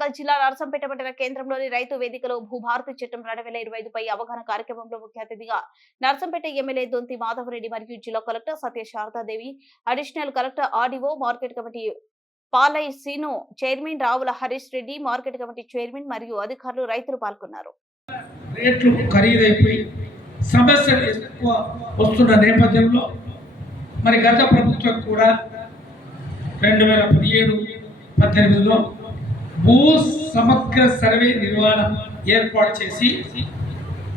వరంగల్ జిల్లా నరసంపేట పట్టణ కేంద్రంలోని రైతు వేదికలో భూభారతి చట్టం రెండు వేల ఇరవై ఐదుపై అవగాహన కార్యక్రమంలో ముఖ్య అతిథిగా నరసంపేట ఎమ్మెల్యే దొంతి మాధవరెడ్డి మరియు జిల్లా collector Satya Saradadevi additional collector RDO market committee Palai Seenu chairman Ravula Harish Reddy market committee chairman మరియు అధికారులు రైతులు పాల్గొన్నారు. రేట్లు ఖరీదైపోయి సమస్యలు ఎక్కువ వస్తున్న నేపథ్యంలో మరి గత ప్రభుత్వం కూడా రెండు వేల పదిహేడు పద్దెనిమిదిలో భూ సమగ్ర సర్వే నిర్వహణ ఏర్పాటు చేసి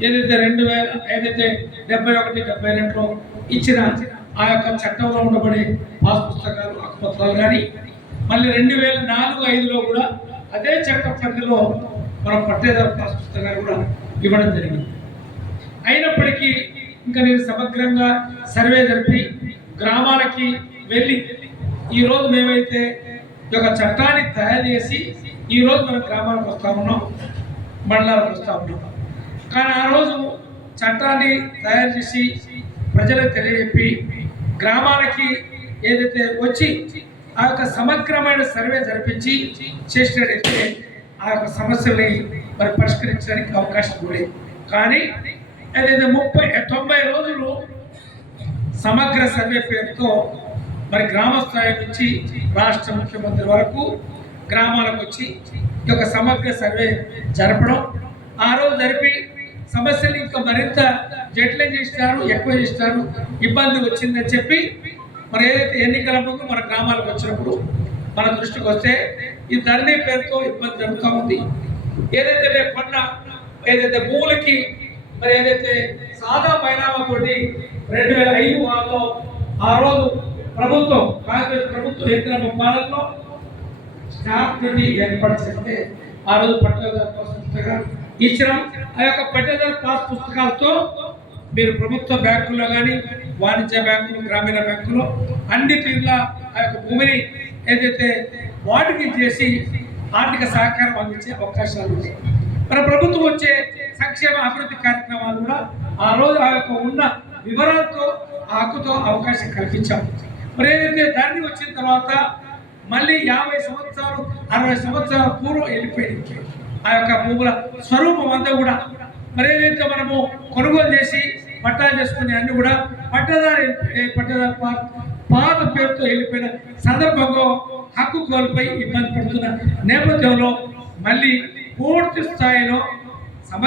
ఏదైతే రెండు వేల ఏదైతే డెబ్బై ఒకటి డెబ్బై రెండులో ఇచ్చిన ఆ యొక్క చట్టంలో ఉండబడే పాస్ పుస్తకాలు హక్కుపత్రాలు కానీ మళ్ళీ రెండు వేల నాలుగు ఐదులో కూడా అదే చట్ట పరిధిలో మనం పట్టేదారు పాస్ పుస్తకాలు కూడా ఇవ్వడం జరిగింది. అయినప్పటికీ ఇంకా నేను సమగ్రంగా సర్వే జరిపి గ్రామాలకి వెళ్ళి ఈరోజు మేమైతే ఈ యొక్క చట్టాన్ని తయారు చేసి ఈరోజు మన గ్రామాలకు వస్తూ ఉన్నాం మండలాలకు వస్తూ ఉన్నాం. కానీ ఆ రోజు చట్టాన్ని తయారు చేసి ప్రజలకు తెలియజెప్పి గ్రామాలకి ఏదైతే వచ్చి ఆ యొక్క సమగ్రమైన సర్వే జరిపించి చేసినట్టయితే ఆ యొక్క సమస్యల్ని మరి పరిష్కరించడానికి అవకాశం కూడా కానీ ఏదైతే ముప్పై తొంభై రోజులు సమగ్ర సర్వే పేరుతో మరి గ్రామ స్థాయి నుంచి రాష్ట్ర ముఖ్యమంత్రి వరకు గ్రామాలకు వచ్చి ఈ యొక్క సమగ్ర సర్వే జరపడం. ఆ రోజు జరిపి సమస్యలు ఇంకా మరింత జటిలం చేస్తారు ఎక్కువ చేస్తారు ఇబ్బంది వచ్చిందని చెప్పి మరి ఏదైతే ఎన్నికల ముందు మన గ్రామాలకు వచ్చినప్పుడు మన దృష్టికి వస్తే ఈ ధరణి పేరుతో ఇబ్బంది జరుగుతూ ఉంది. ఏదైతే మేము కొన్న ఏదైతే భూములకి మరి ఏదైతే సాదా పరిణామంతోటి రెండు వేల ఐదు వారిలో ఆ రోజు ప్రభుత్వం కాంగ్రెస్ ప్రభుత్వం ఎత్తిన పాలనలో స్టాఫ్ నుండి ఏర్పాటు చేస్తే ఆ రోజు పట్టదారు పాస్ పుస్తకాలు ఇచ్చినాం. ఆ యొక్క పట్టదారు పాస్ పుస్తకాలతో మీరు ప్రభుత్వ బ్యాంకుల్లో కానీ వాణిజ్య బ్యాంకులు గ్రామీణ బ్యాంకులో అన్ని తీర్ల ఆ యొక్క భూమిని ఏదైతే వాటికి చేసి ఆర్థిక సహకారం అందించే అవకాశాలు ఉన్నాయి. మన ప్రభుత్వం వచ్చే సంక్షేమ అభివృద్ధి కార్యక్రమాలు కూడా ఆ రోజు ఆ యొక్క ఉన్న వివరాలతో ఆ హక్కుతో అవకాశం కల్పించాం. మరి ఏదైతే దాన్ని వచ్చిన తర్వాత మళ్ళీ యాభై సంవత్సరాలు అరవై సంవత్సరాల పూర్వం వెళ్ళిపోయింది. ఆ యొక్క భూముల స్వరూపం అంతా కూడా మరి ఏదైతే మనము కొనుగోలు చేసి పట్టాలు చేసుకునే అన్ని కూడా పట్టదారి పట్టదారి పాత పేరుతో వెళ్ళిపోయిన సందర్భంలో హక్కు కోల్పోయి ఇబ్బంది పడుతున్న నేపథ్యంలో మళ్ళీ పూర్తి స్థాయిలో